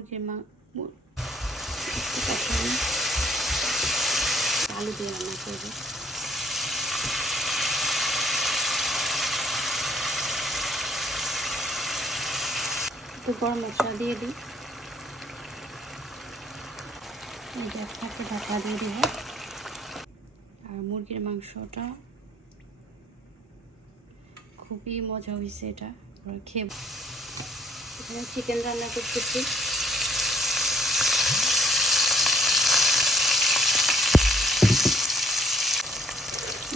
আলু দিয়ে রান্না করবো। একটু গরম মশলা দিয়ে দিই, গ্যাসটাকে ঢাকা দিয়ে দিব। আর মুরগির মাংসটা খুবই মজা হয়েছে, এটা খেয়ে। এখানে চিকেন রান্না করতেছি।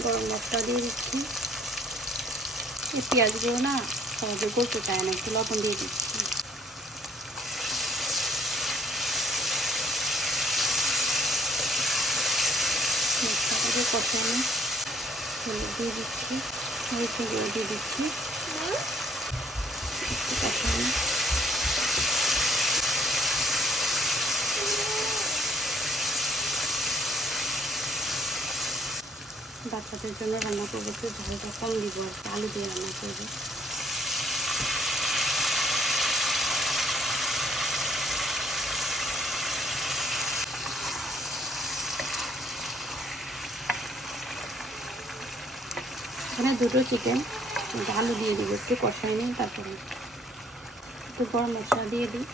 গরম মশলা দিয়ে দিচ্ছি। এই পেঁয়াজগুলো না সহজে গলতে চায় না, একটু লবণ দিয়ে দিচ্ছি। মশলাটাকে কষানো হলুদ দিয়ে দিচ্ছি, মরিচগুলো দিয়ে দিচ্ছি, একটু কষানো। বাচ্চাদের জন্য রান্না করবো, একটু ঝালটা কম দিব আর কি, আলু দিয়ে রান্না করবো। এখানে দুটো চিকেন, আলু দিয়ে দিব, একটু কষাই নিই, তারপরে একটু গরম মশলা দিয়ে দিই।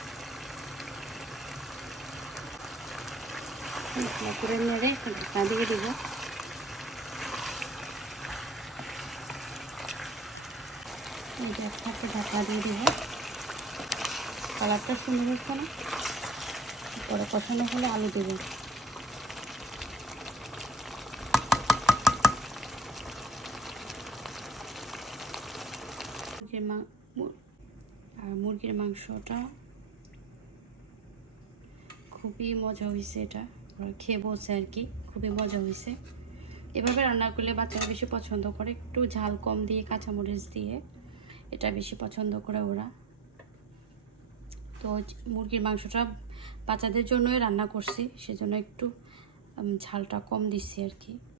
মশলা করে নেড়ে ঢাকা দিয়ে দিব। গ্যাসটাকে ঢাকা দিয়ে দিব। কালারটা সুন্দর হচ্ছে না, পরে কষানো হলে আলু দেবো। আর মুরগির মাংসটা খুবই মজা হয়েছে, এটা খেয়ে বলছে আর কি, খুবই মজা হয়েছে। এভাবে রান্না করলে বাচ্চারা বেশি পছন্দ করে, একটু ঝাল কম দিয়ে কাঁচামরিচ দিয়ে এটা বেশি পছন্দ করে ওরা। তো মুরগির মাংসটা বাচ্চাদের জন্যই রান্না করছি, সেজন্য একটু ঝালটা কম দিচ্ছি আর কি।